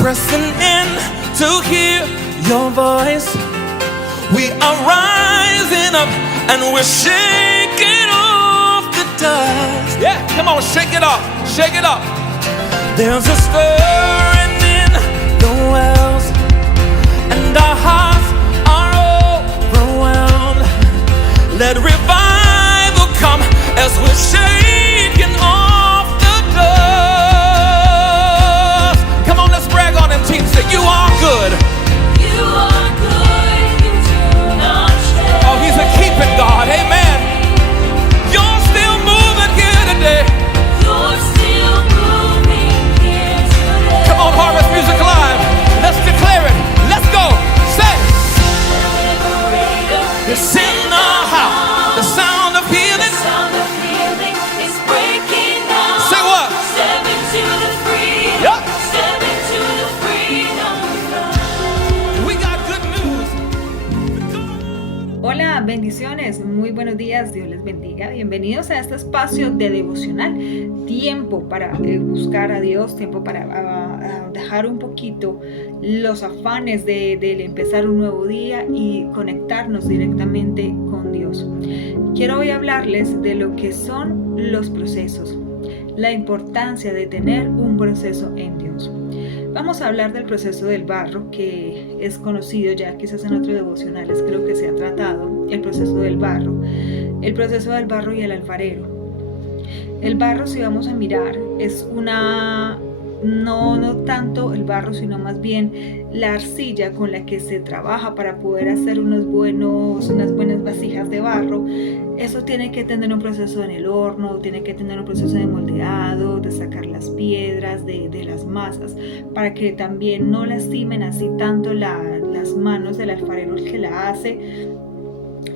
pressing in to hear your voice. We are rising up and we're shaking off the dust. Yeah, come on, shake it off, shake it off. There's a stirring in the wells, and our hearts are overwhelmed. Let revival come as we're shaking off the dust. Come on, let's brag on them teams. Say, you are good. You are good, you do not change. Oh, he's a keeping God, amen. You're still moving here today. You're still moving here today. Come on, Harvest Music Live. Let's declare it. Let's go. Say, Liberator it's in the house. The sound of healing. sound of healing is breaking out. Say what? Step into the freedom. Yup. Step into the freedom. We got good news. Hola, bendiciones, muy buenos días, Dios les bendiga. Bienvenidos a este espacio de devocional. Tiempo para buscar a Dios, tiempo para dejar un poquito los afanes del empezar un nuevo día y conectarnos directamente con Dios. Quiero hoy hablarles de lo que son los procesos, la importancia de tener un proceso en Dios. Vamos a hablar del proceso del barro, que es conocido ya quizás en otros devocionales, creo que se ha tratado, el proceso del barro y el alfarero. El barro, si vamos a mirar, es no tanto el barro, sino más bien la arcilla con la que se trabaja para poder hacer unas buenas vasijas de barro. Eso tiene que tener un proceso en el horno, tiene que tener un proceso de moldeado, de sacar las piedras de las masas, para que también no lastimen así tanto las manos del alfarero que la hace.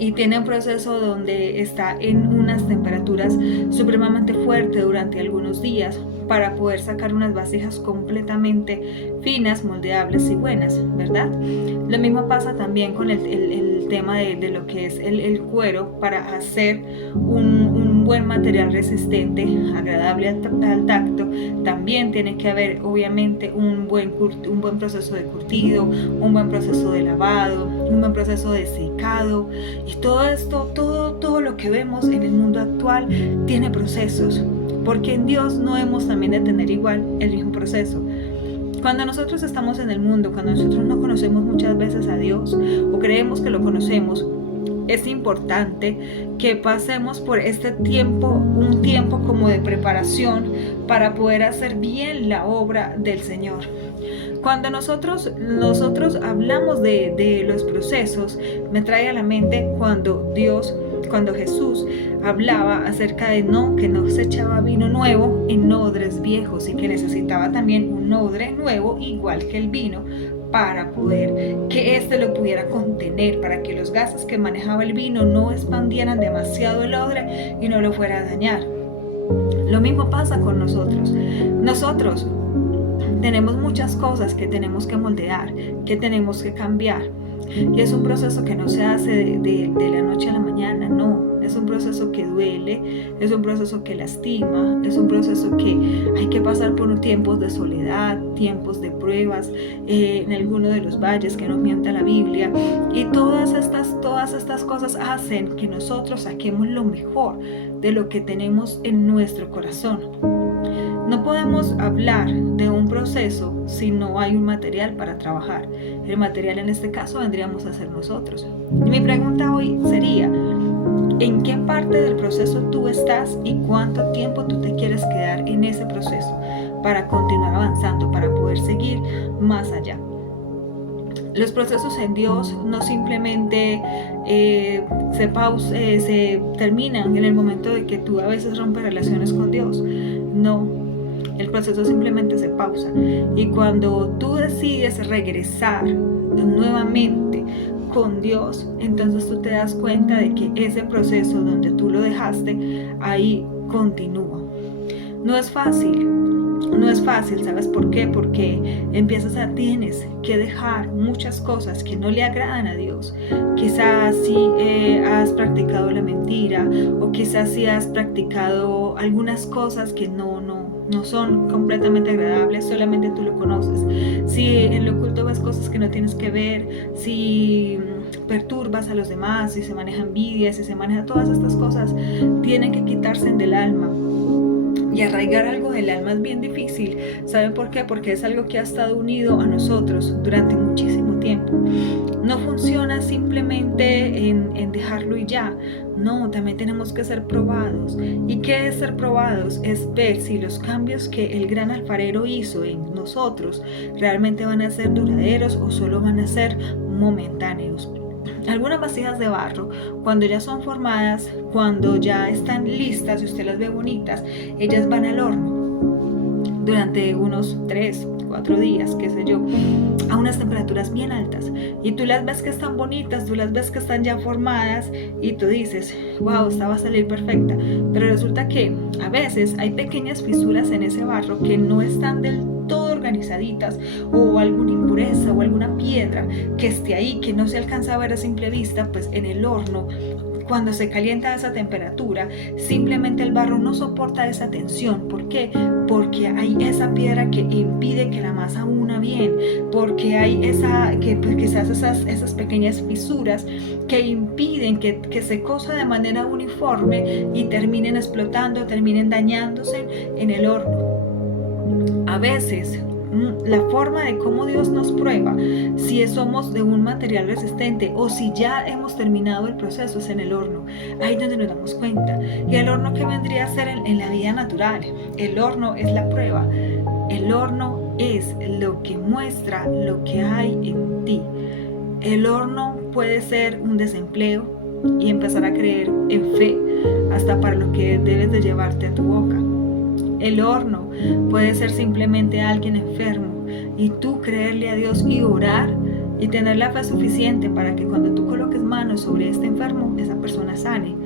Y tiene un proceso donde está en unas temperaturas supremamente fuertes durante algunos días para poder sacar unas vasijas completamente finas, moldeables y buenas, ¿verdad? Lo mismo pasa también con el tema de lo que es el cuero, para hacer un buen material resistente, agradable al tacto. También tiene que haber obviamente un buen proceso de curtido, un buen proceso de lavado, un buen proceso de secado. Y todo esto, todo lo que vemos en el mundo actual tiene procesos, porque en Dios no hemos también de tener igual el mismo proceso. Cuando nosotros estamos en el mundo, cuando nosotros no conocemos muchas veces a Dios o creemos que lo conocemos, es importante que pasemos por este tiempo, un tiempo como de preparación para poder hacer bien la obra del Señor. Cuando nosotros hablamos de los procesos, me trae a la mente cuando Jesús hablaba acerca de que no se echaba vino nuevo en odres viejos, y que necesitaba también un odre nuevo igual que el vino, para poder que éste lo pudiera contener, para que los gases que manejaba el vino no expandieran demasiado el odre y no lo fuera a dañar. Lo mismo pasa con nosotros. Nosotros tenemos muchas cosas que tenemos que moldear, que tenemos que cambiar. Y es un proceso que no se hace de la noche a la mañana, no. Es un proceso que duele, es un proceso que lastima, es un proceso que hay que pasar por tiempos de soledad, tiempos de pruebas, en alguno de los valles, que nos mienta la Biblia. Y todas estas cosas hacen que nosotros saquemos lo mejor de lo que tenemos en nuestro corazón. No podemos hablar de un proceso si no hay un material para trabajar. El material en este caso vendríamos a ser nosotros. Y mi pregunta hoy sería: ¿en qué parte del proceso tú estás y cuánto tiempo tú te quieres quedar en ese proceso para continuar avanzando, para poder seguir más allá? Los procesos en Dios no simplemente se terminan en el momento de que tú a veces rompes relaciones con Dios. No. El proceso simplemente se pausa, y cuando tú decides regresar nuevamente con Dios, entonces tú te das cuenta de que ese proceso donde tú lo dejaste, ahí continúa. No es fácil, ¿sabes por qué? Porque tienes que dejar muchas cosas que no le agradan a Dios. Quizás si has practicado la mentira, o quizás si has practicado algunas cosas que no no son completamente agradables, solamente tú lo conoces. Si en lo oculto ves cosas que no tienes que ver, si perturbas a los demás, si se maneja envidia, si se maneja todas estas cosas, tienen que quitarse del alma. Y arraigar algo del alma es bien difícil. ¿Saben por qué? Porque es algo que ha estado unido a nosotros durante muchísimo tiempo. No funciona simplemente en dejarlo y ya. No, también tenemos que ser probados. ¿Y qué es ser probados? Es ver si los cambios que el gran alfarero hizo en nosotros realmente van a ser duraderos o solo van a ser momentáneos. Algunas vasijas de barro, cuando ya son formadas, cuando ya están listas y usted las ve bonitas, ellas van al horno durante unos 3, 4 días, qué sé yo, a unas temperaturas bien altas. Y tú las ves que están bonitas, tú las ves que están ya formadas y tú dices, wow, esta va a salir perfecta. Pero resulta que a veces hay pequeñas fisuras en ese barro que no están del todo organizaditas, o alguna impureza o alguna piedra que esté ahí que no se alcanza a ver a simple vista. Pues en el horno, cuando se calienta a esa temperatura, simplemente el barro no soporta esa tensión. ¿Por qué? Porque hay esa piedra que impide que la masa una bien, porque hay quizás esas pequeñas fisuras que impiden que se cosa de manera uniforme y terminen explotando, terminen dañándose en el horno. A veces la forma de cómo Dios nos prueba si somos de un material resistente o si ya hemos terminado el proceso es en el horno. Ahí es donde nos damos cuenta. Y el horno, ¿qué vendría a ser en la vida natural? El horno es la prueba. El horno es lo que muestra lo que hay en ti. El horno puede ser un desempleo y empezar a creer en fe hasta para lo que debes de llevarte a tu boca. El horno puede ser simplemente alguien enfermo y tú creerle a Dios y orar y tener la fe suficiente para que cuando tú coloques manos sobre este enfermo, esa persona sane.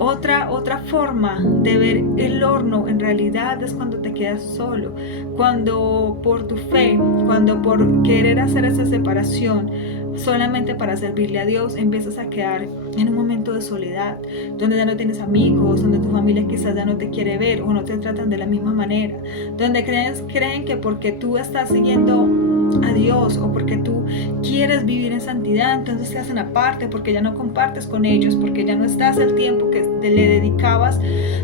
Otra forma de ver el horno en realidad es cuando te quedas solo, cuando por tu fe, cuando por querer hacer esa separación solamente para servirle a Dios, empiezas a quedar en un momento de soledad, donde ya no tienes amigos, donde tu familia quizás ya no te quiere ver o no te tratan de la misma manera, donde creen que porque tú estás siguiendo a Dios o porque tú quieres vivir en santidad, entonces te hacen aparte, porque ya no compartes con ellos, porque ya no estás el tiempo que le dedicabas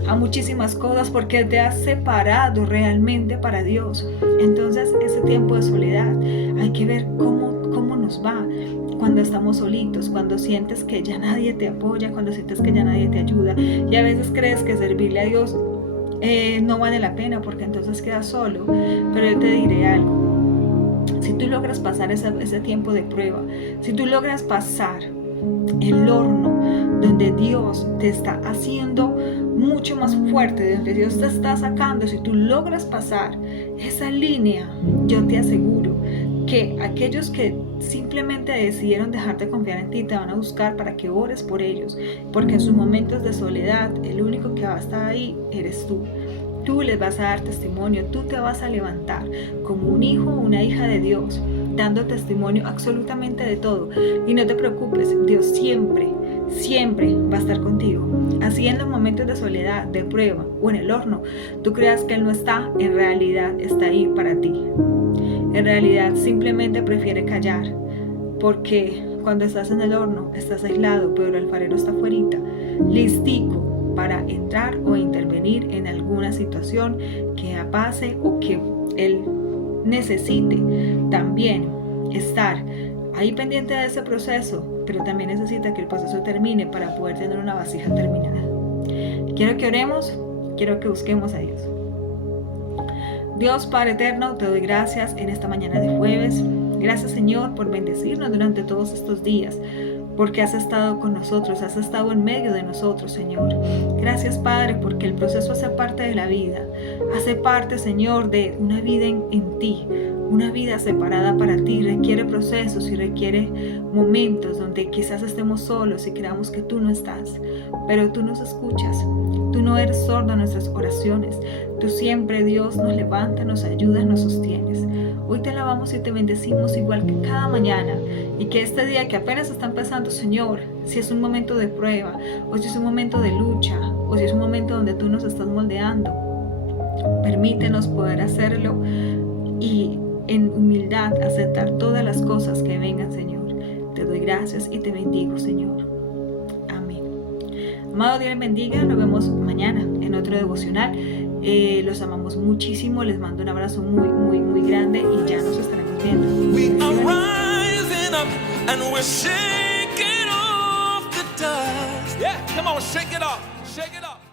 a muchísimas cosas, porque te has separado realmente para Dios. Entonces ese tiempo de soledad hay que ver cómo nos va cuando estamos solitos, cuando sientes que ya nadie te apoya, cuando sientes que ya nadie te ayuda, y a veces crees que servirle a Dios no vale la pena porque entonces quedas solo. Pero yo te diré algo: si tú logras pasar ese tiempo de prueba, si tú logras pasar el horno donde Dios te está haciendo mucho más fuerte, de donde Dios te está sacando, si tú logras pasar esa línea, yo te aseguro que aquellos que simplemente decidieron dejarte confiar en ti te van a buscar para que ores por ellos, porque en sus momentos de soledad el único que va a estar ahí eres tú. Tú les vas a dar testimonio, tú te vas a levantar como un hijo o una hija de Dios, dando testimonio absolutamente de todo. Y no te preocupes, Dios siempre va a estar contigo. Así en los momentos de soledad, de prueba o en el horno, tú creas que Él no está, en realidad está ahí para ti. En realidad simplemente prefiere callar, porque cuando estás en el horno estás aislado, pero el alfarero está afuerita, listico para entrar o intervenir en alguna situación que pase o que Él necesite. También estar ahí pendiente de ese proceso, pero también necesita que el proceso termine para poder tener una vasija terminada. Quiero que oremos, quiero que busquemos a Dios. Dios Padre eterno, te doy gracias en esta mañana de jueves. Gracias, Señor, por bendecirnos durante todos estos días, porque has estado con nosotros, has estado en medio de nosotros, Señor. Gracias, Padre, porque el proceso hace parte de la vida, hace parte, Señor, de una vida en ti. Una vida separada para ti requiere procesos y requiere momentos donde quizás estemos solos y creamos que tú no estás, pero tú nos escuchas. Tú no eres sordo a nuestras oraciones. Tú siempre, Dios, nos levanta, nos ayuda, nos sostienes. Hoy te alabamos y te bendecimos igual que cada mañana, y que este día que apenas está empezando, Señor, si es un momento de prueba, o si es un momento de lucha, o si es un momento donde tú nos estás moldeando, Permítenos poder hacerlo y en humildad aceptar todas las cosas que vengan, Señor. Te doy gracias y te bendigo, Señor. Amén. Amado, Dios les bendiga. Nos vemos mañana en otro devocional. Los amamos muchísimo. Les mando un abrazo muy grande y ya nos estaremos viendo. We are rising up and we're shaking off the dust. Yeah, come on, shake it off, shake it off.